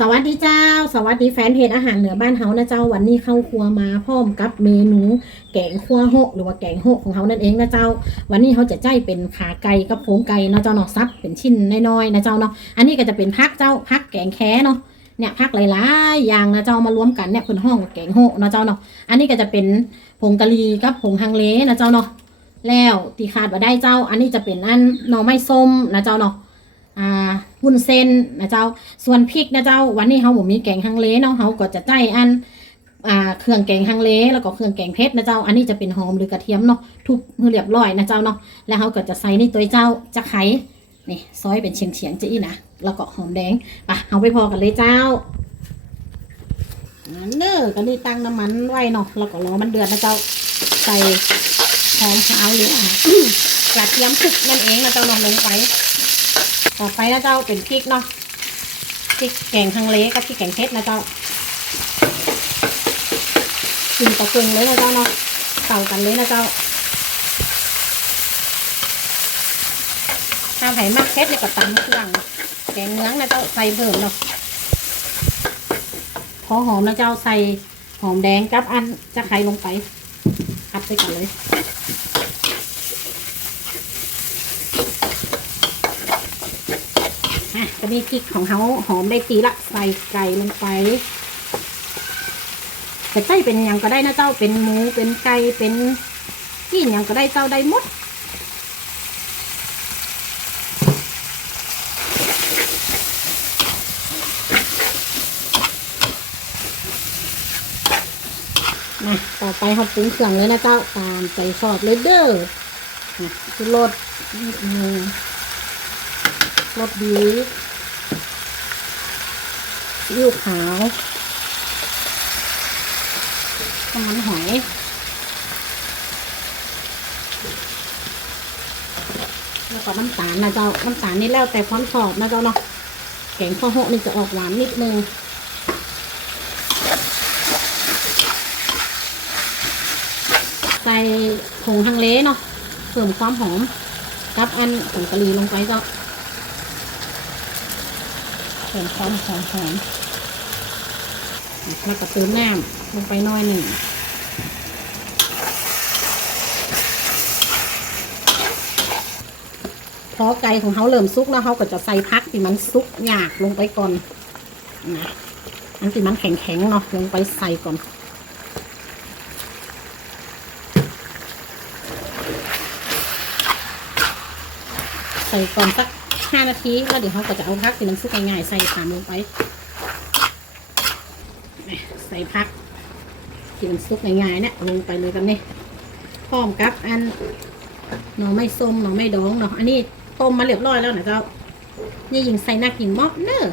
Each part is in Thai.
สวัสดีเจ้า สวัสดีแฟนเพจอาหารเหนือบ้านเฮานะเจ้าวันนี้เข้าครัวมาพร้อมกับเมนูแกงขั่วโฮะหรือว่าแกงโฮะของเขานั่นเองนะเจ้า วันนี้เขาจะใจเป็นขาไก่กับโครงไก่เนาะเจ้าเนาะซับเป็นชิ้นน้อยๆนะเจ้าเนาะอันนี้ก็จะเป็นพักเจ้าพักแกงแค่เนาะเนี่ยพักหลายๆอย่างนะเจ้ามารวมกันเนี่ยเป็นห้องแกงโฮะนะเจ้าเนาะอันนี้ก็จะเป็นผงกะหรี่กับผงฮังเลนะเจ้าเนาะแล้วที่ขาดว่าได้เจ้า อันนี้จะเป็นอันหน่อไม้ส้มนะเจ้าเนาะ อ่าวุ้นเส้นนะเจ้า ส่วนพริกนะเจ้า วันนี้เขาผมมีแกงฮังเลเนาะเขาก็จะใจอันอ่าเครื่องแกงฮังเลแล้วก็เครื่องแกงเพชรนะเจ้า อันนี้จะเป็นหอมหรือกระเทียมเนาะทุบมือเรียบร้อยนะเจ้าเนาะแล้วเขาก็จะใส่ในตัวเจ้าจะไข่นี่ซอยเป็นเฉียงเฉียงจะอีนะแล้วก็หอมแดงไปเอาไปพอกันเลยเจ้าอันเนอก็นี่ตั้งน้ำมันไว้เนาะแล้วก็รอมันเดือดนะเจ้าใส่หอมขาวหรืออ่ากระเทียมคึกนั่นเองนะเจ้าเนาะลงไป ต่อไปนะเจ้าเป็นพริกเนาะพริกแกงฮังเลกับพริกแกงเพชรนะเจ้ากินตะเกียงเลยนะเจ้าเนาะเต่ากันเลยนะเจ้าถ้าไผ่มักเพชรนี่ก็ตำเครื่องแกงเนื้อนะเจ้าใส่เพิ่มเนาะพอหอมนะเจ้าใส่หอมแดงกับอันจะไข่ลงไปผัดไปก่อนเลย อะก็มีพริกของเขาหอมได้ตีละใส่ไก่ลงไปแต่ใจเป็นยังก็ได้นะเจ้าเป็นหมูเป็นไก่เป็นกินยังก็ได้เจ้าได้หมดมาต่อไปเขาปรุงเครื่องเลยนะเจ้าตามใจชอบเลยเด้อนะคือรสนิดนึง รสดีซีอิ๊วขาวน้ำมันหอยแล้วก็น้ำตาลนะเจ้า น้ำตาลนี่แล้วแต่ความชอบนะเจ้าเนาะ แกงข้าวโฮะนี่จะออกหวานนิดนึงใส่ผงฮังเลเนาะเพิ่มความหอมกับอันผงกะหรี่ลงไปเจ้า เพิ่มความหอมหอมแล้วก็เติมน้ำลงไปน้อยหนึ่งพอไก่ของเขาเริ่มซุกแล้วเขาก็จะใส่พักที่มันซุกหยากลงไปก่อนนะอันที่มันแข็งๆเนาะลงไปใส่ก่อนใส่ก่อนสัก ห้านาทีแล้วเดี๋ยวเขาก็จะเอาพักที่น้ำซุปง่ายๆใส่ตามลงไป ใส่พักที่น้ำซุปง่ายๆเนี่ยลงไปเลยกันนี่พร้อมกับอันหน่อไม่ส้มหน่อไม่ดองเนาะอันนี้ต้มมาเรียบร้อยแล้วนะเจ้านี่ยิงใส่นักยิงม็อบเนอะ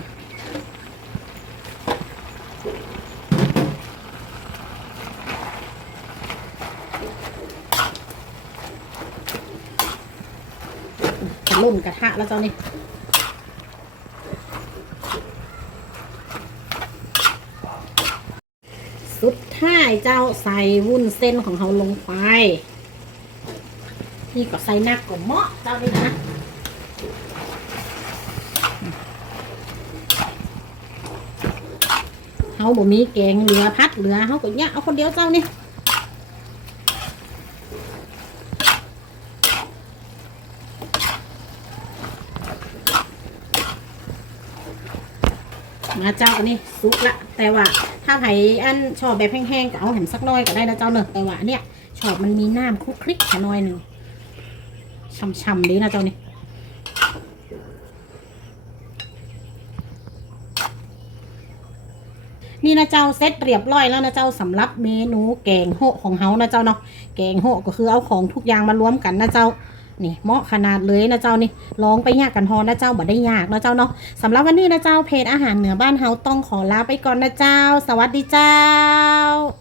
ล่นกระทะแล้วเจ้านี่สุดท้ายเจ้าใส่วุ้นเส้นของเขาลงไป นี่ก็ใส่นักก็เหมาะเจ้านี่นะเขาบ่มีแกงเหลือพัดเหลือเขาก็เนี่ยเอาคนเดียวเจ้านี่ มาเจ้าอันนี้ซุกละ แต่ว่าถ้าไผอันชอบแบบแห้งๆก็เอาแหมสักหน้อยก็ได้นะเจ้าเนอะแต่ว่าเนี่ยชอบมันมีน้ำคลุกคลิกแค่น้อยหนึ่งช่ำๆดีนะเจ้านี่นี่นะเจ้าเซตเรียบร้อยแล้วนะเจ้าสำหรับเมนูแกงโฮะของเฮานะเจ้าเนาะแกงโฮะก็คือเอาของทุกอย่างมารวมกันนะเจ้า นี่เหมาะขนาดเลยนะเจ้านี่ลองไปยากกันฮอนะเจ้าบ่ได้ยากนะเจ้าเนาะสำหรับวันนี้นะเจ้าเพจอาหารเหนือบ้านเฮาต้องขอลาไปก่อนนะเจ้า สวัสดีเจ้า